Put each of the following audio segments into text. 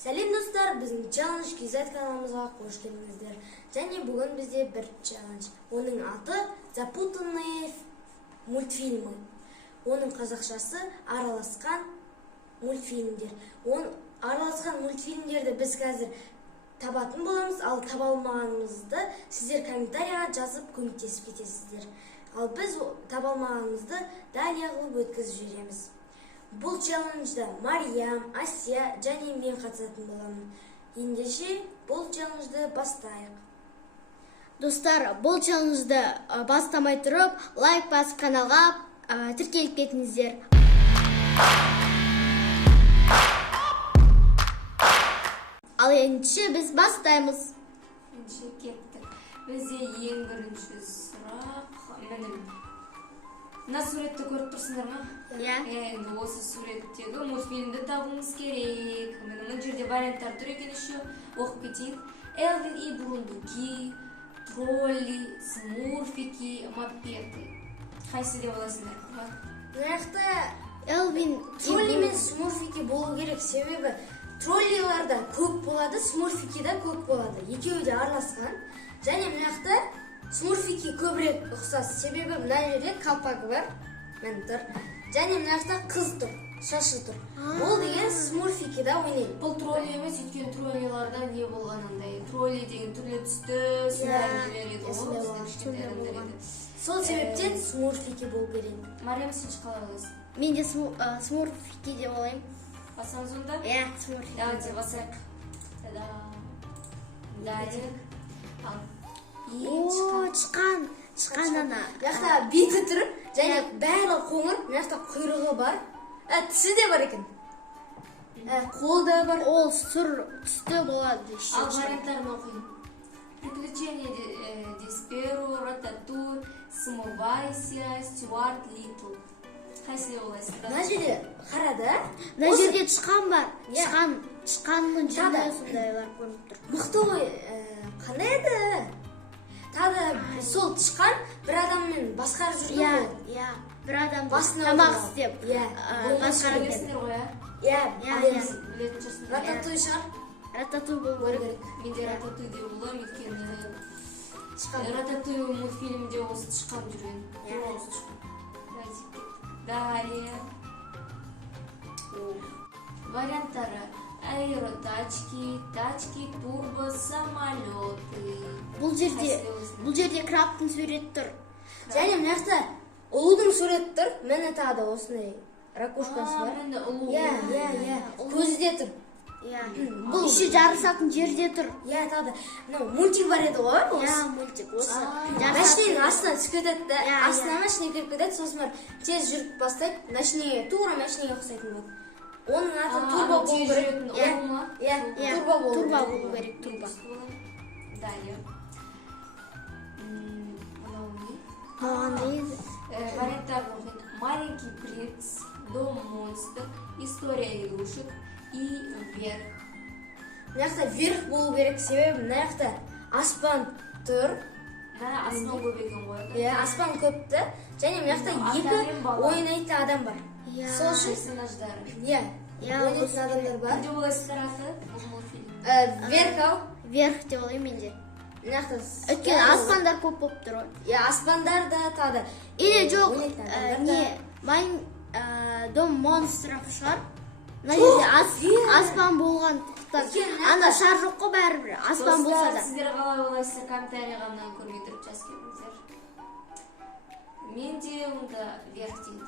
Сәлем достар, біздің Challenge KZ каналымызға қош келдіңіздер. Және бүгін бізде бір челлендж. Оның аты Запутанные мультфильмы. Оның қазақшасы араласқан мультфильмдер. Араласқан мультфильмдерді біз қазір табатын боламыз, ал таба алмағанымызды сіздер комментарияға жазып көмектесіп кетесіздер. Ал біз таба алмағанымызды далия қылып өткізіп жібереміз. Бұл челленджда Мариям, Асия және мен қатысатын боламын. Ендеше бұл челленджді бастайық. Достар, бұл челленджді бастамай тұрып, лайк басып каналға тіркеліп кетіңіздер. Ал ендеше біз бастаймыз. Ендеше кеттік. Бізде ең бірінші сұрақ. Мына суретті көріп тұрсыңдар ма? Енді осы суреттегі мультфильмді табуымыз керек. Мына жерде варианттар тұр екен еще. Оқып кетейік. Элвин и Бурундуки, тролли, смурфики, мопеды. Қайсы деп аласыңдар? Мына Элвин тролли мен смурфики болу керек, себебі троллиларда көп болады, смурфикида көп болады. Екеуі де араласқан. Және мына смурфики көбірек ұқсас, себебі мына жерде қалпағы бар, міне тұр. Және мына қыз тұр, шашы тұр. Ол деген смурфикида ойнайды. Бұл тролли емес, өйткені троллиларда не болғанындай. Тролли деген түрлі түсті сценарийлер еді ғой. Сол себептен смурфики болу керек. Мариям, сен қалай ойлайсың? Мен де смурфики деп ойлаймын. Басамыз онда? Смурфики. Давайте басайық. Дайық. Шыққан ана. Мына беті тұр, және бәрі қоңыр, мына құйрығы бар. Тісі де бар екен. Қол да бар. Ол сұр түсті болады. Ал варианттарын оқиын. Приключения Десперо, Рататуй, Смурфайся, Стюарт Литл. Қайсы деп ойлайсыңдар? Мына жерде қара да. Мына жерде тышқан бар. Тышқанның жерде сондайлар көрініп тұр. Мықты ғой. Қандай еді? Тағы сол тышқан бір адаммен басқарып жүрген ғой. Бір адам тамақ істеп. Басқарып білесіңдер ғой, білетін жасыңдар. Рататуй шығар? Рататуй болу керек. Мен де Рататуй деп ойлаймын, өйткені Рататуй мультфильмде осы тышқан жүрген. Далее. Варианттары: аэротачки, тачки, турбо, самолеты. Бұл жерде краптың суреті тұр. Және мына ұлудың суреті тұр. Міне тағы да осындай ракушкасы бар. Көзі де тұр. Бұл еще жарысатын жерде тұр. Тағы да мультик бар еді ғой. Мультик осы. Машинаның астынан түсіп кетеді. Астына машина кіріп кетеді, сосын тез жүріп бастайды. Тура машинаға ұқсайтын болады. Оның аты турбо болу керек. Турбо болу керек. Далее. Варианттар оқиын. Маленький принц, дом монстр, история игрушек и вверх. Мына вверх болу керек, себебі мына аспан тұр. Аспан көп екен ғой. Аспан көпті. Және мына екі ойнайтын адам бар. Сол үшін персонаждар. Ойнайтын адамдар бар. Кімде олайсыздар аты? Вверх ау. Вверх деп ойлаймын менде. Өйткені аспандар көп болып тұр ғой. Аспандар да тады. Или жоқ, дом монстров шығар. Мына жерде аспан болған ана шар жоқ қой, бәрібір аспан болса да. Сіздер қалай ойлайсыздар, комментарийға мынаны көрмей тұрып жаз келіңіздер. Мен де онда вверх дейді.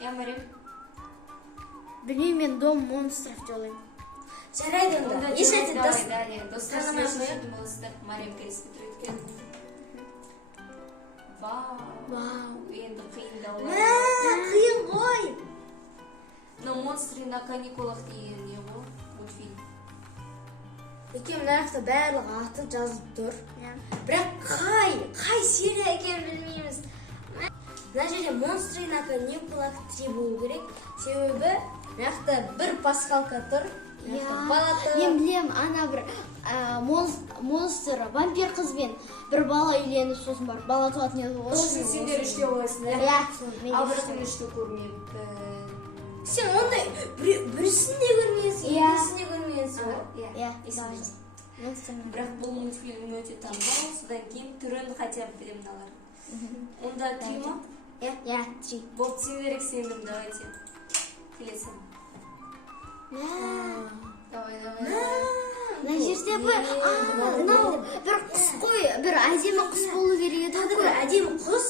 Мариям? Білмеймін, мен дом монстров деп ойлаймын. Жарайды онда. Ешәйтін достар шешетін болыстар. Мариям кіріспе тұр өткен. Вау. Енді қиындау. Қиын ғой. Монстры на каникулах деген не ғой? Мультфильм. Екен мына барлығы аты жазып тұр. Бірақ қай серия екен білмейміз. Мына жерде монстры на каникулах 3 болу керек. Себебі мына бір пасхалка тұр. Мен білем, ана бір монстр, вампир қызбен бір бала үйленіп, сосын бар, бала туатын еді ғой. Сосын сендер үште олайсыңдар. Ал бірін үште көрмепті. Сен ондай бірісін де көрмейсің, екісін де көрмейсің. иә Есімде бар. жоқ. Бірақ бұл мультфильм өте танымал, содан кейін түрін хотя бы білемін алар. Онда 3 ма? иә 3. Болды, сендерек сендім, давайте. Келесі. Давай. мына жерде мынау бір құс қой, бір әдемі құс болу керек еді Тағы ғой. бір әдемі құс.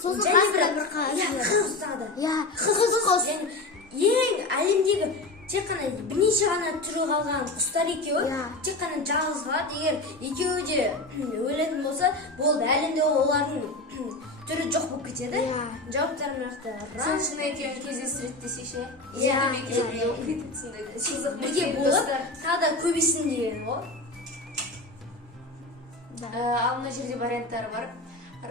Сосын және қасында бір қыз тағы да. иә құс. Және ең әлемдегі тек қана бірнеше ғана түрі қалған құстар екеуі Иә. тек қана жалғыз қалады. Егер екеуі де өлетін болса, болды, әлемде олардың түрі жоқ болып кетеді. Иә. Жауаптар мына жақта. Сол үшін екеуін кездестіреді десейші. Иә. Бірге болып, тағы да көбейсін деген ғой. Ал мына жерде варианттары бар.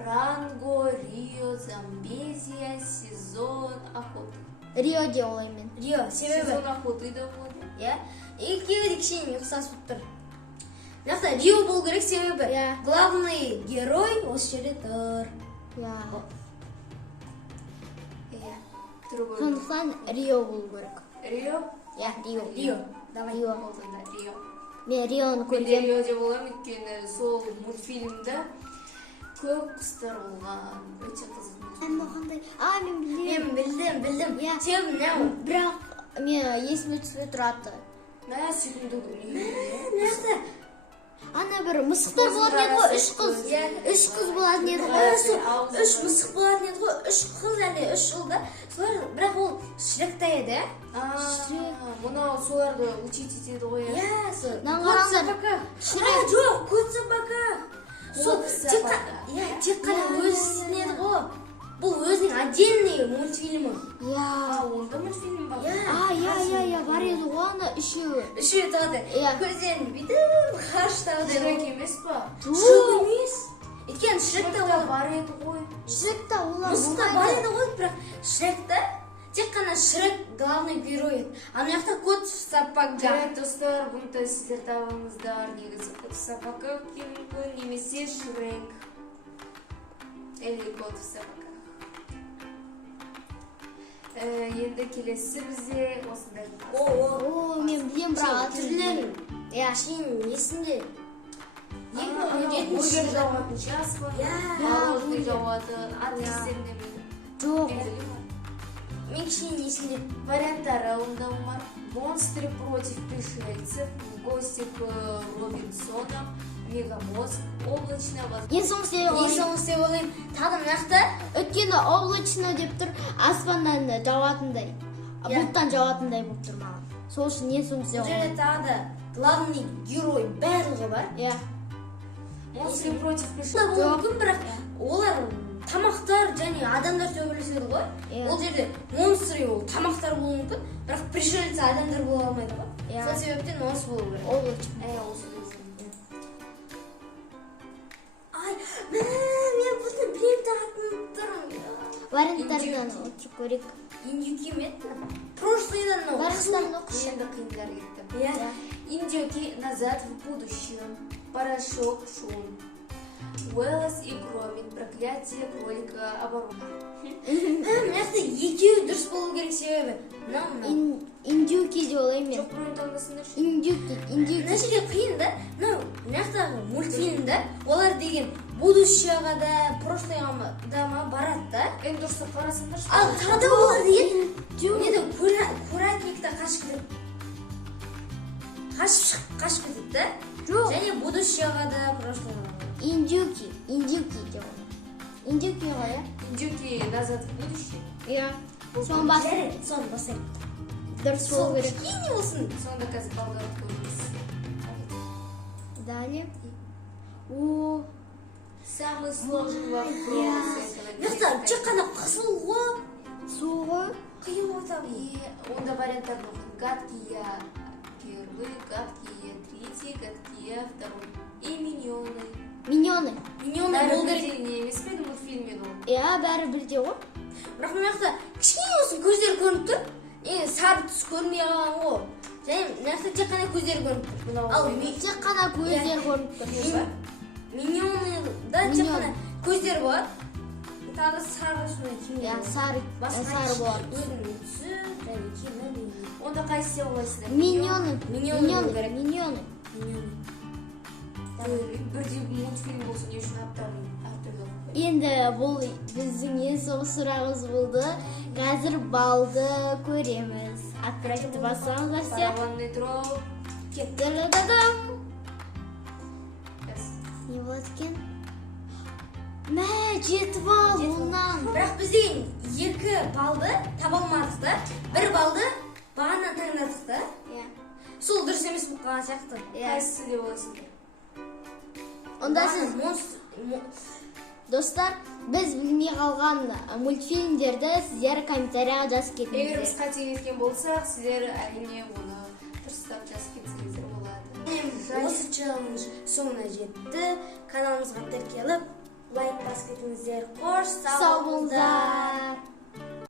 Ранго, Рио, Замбезия, сезон охоты. Рио де олаймын мен. Рио, себебі Сезон охоты да болады. иә, екеуі де кішкене ұқсас болып тұр. Мына жақта Рио болу керек, себебі Иә. главный герой осы жерде тұр. иә Другой. сондықтан Рио болу керек. Рио? иә Рио, давай. Рио. Болды да, Рио. мен Рионы Мен көргенмін. Рио деп боламын, өйткені сол мультфильмде көп құстар болған. Өте қызық мультфильм. Әмма қандай? Мен білдім. Мен білдім. Иә. Себебі мынау. Бірақ мен есіме түспей тұрады. Мә, сүйкімді дүние. Мына жақта Ана бір мысықтар болатын еді ғой, 3 қыз. Иә. 3 қыз болатын еді ғой. Үш мысық болатын еді ғой, 3 қыз әлде 3 жылда. Солар, бірақ ол Шректа еді. Мынау соларды учить етеді ғой. Иә, сол. Мынаны Кот қараңдар. собака. Шрек. Жоқ, кот собака. Сол Кот тек собака. тек қана өзі істенеді ғой. Бұл өзінің отдельный мультфильмі. Иә. Онда мультфильм бар. Иә, бар еді ғой ана үшеуі. Үшеуі тағы да Иә. көздерін бүйтіп қарыштауды. Шрек емес па? Шрек емес. Өйткені Шректа Шректа ол бар еді ғой. Шректа олар мысықта бар еді ғой, бірақ Шректа тек қана Шрек главный герой еді. А мына жақта кот собака. Жарайды достар, бұнда сіздер табыңыздар. Негізі кот собака өткен мүмкін, немесе Шрек. Или кот собака. Енді келесі бізде осындай. О, мен білем бірақ Түрлерін Иә. кішкене есімде. Бургер жауатын час бар. Иә. Морозный жауатын. Адрестеріне жоқ. Мен кішкене есімде. Варианттары онда бар. Монстры против пришельцев, гости к Робинсонам, Мегамозг, облачная Ең соңғысы деп Ең ойлаймын. соңғысы деп ойлаймын. Тағы да мына жақта Өйткені облачно деп тұр, аспаннан жауатындай. Бұлттан жауатындай болып тұр маған. Сол үшін ең соңғысы деп бұл жерде ойлаймын. тағы да главный герой барлығы бар. Иә. Монстры против Бұл пришельцев. мүмкін, бірақ олар тамақтар және адамдар төбелеседі ғой. Иә. Ол жерде монстры ол тамақтар болуы мүмкін, бірақ пришельцы адамдар бола алмайды ғой. Иә. Сол себептен осы болу керек. Облачно. Осы Ай, мен бұны білем тағатын тұрмын. Варианттардан оқып көрейік. Индюки ме еді? Прошлыйдан мынау. Варианттарын оқышы. Енді қиындар кетті. Иә. Индюки назад в будущее. Порошок шум. Уэллс и Громит. Проклятие кролика оборона. Мына жақта екеуі дұрыс болу керек, себебі мынау. Индюки деп ойлаймын мен. Жоқ біреуін таңдасыңдаршы. Индюки. Мына жерде қиын да. Мына жақтағы мультфильмде олар деген будущеға да, прошлыйға да барады да. Енді дұрыстап қарасыңдаршы. Ал тағы да олар деген неді куратникті қашып кетеді. Қашып кетеді да. Жоқ. Және будущеға да, прошлыйға да. Индюки деп ойлаймын. Индюки ғой, иә? Индюки назад в будущее. Иә. Соны бас. Жарайды, соны басайық. Дұрыс болу керек. Кішкене болсын. Сонда қазір балдар көреміз. Далее. О, Самый сложный вопрос этого Мына жақта тек қана қызыл ғой. су ғой. Қиын отыр. И онда варианттар болған. Гадкие первый, гадкие третий, гадкие второй. И миньоны. Миньоны. Миньоны Бәрі болу керек. бірдей емес пе еді мультфильм еді ол? Иә, бәрі бірдей ғой. Бірақ мына жақта кішкене болсын көздері көрініп тұр. Сары түс көрмей қалған ғой. Және мына жақта тек қана көздері көрініп тұр. Ал Тек қана көздер көрініп тұр. миньонда тек қана көздері болады. Тағы сары сондай киім. Иә, сары болады. Өзінің түсі және киімі. Онда қайсысы деп ойлайсыздар? Миньоны. Миньоны болу керек. Миньоны. Бірдей мультфильм болсын, не үшін әртүрлі. Енді бұл біздің ең соңғы сұрағымыз болды. Қазір балды көреміз. Отправьте басамыз все. Барабанный дроп. Дадам. Не болады екен? Мә, жетіп ал оннан. Бірақ бізден 2 балды таба алмадық та, 1 балды бағаннан таңдадық та. Сол дұрыс емес болып қалған сияқты. Қайсысы деп олайсыңдар? Онда сіз, достар, біз білмей қалған мультфильмдерді сіздер комментарияға жазып Егер біз кетіңіздер. қателескен болсақ, сіздер әрине оны дұрыстап жазып кетсеңіздер болады. Осы челлендж соңына жетті. Каналымызға тіркеліп, лайк басып кетіңіздер. Қош, Сау болыңыздар.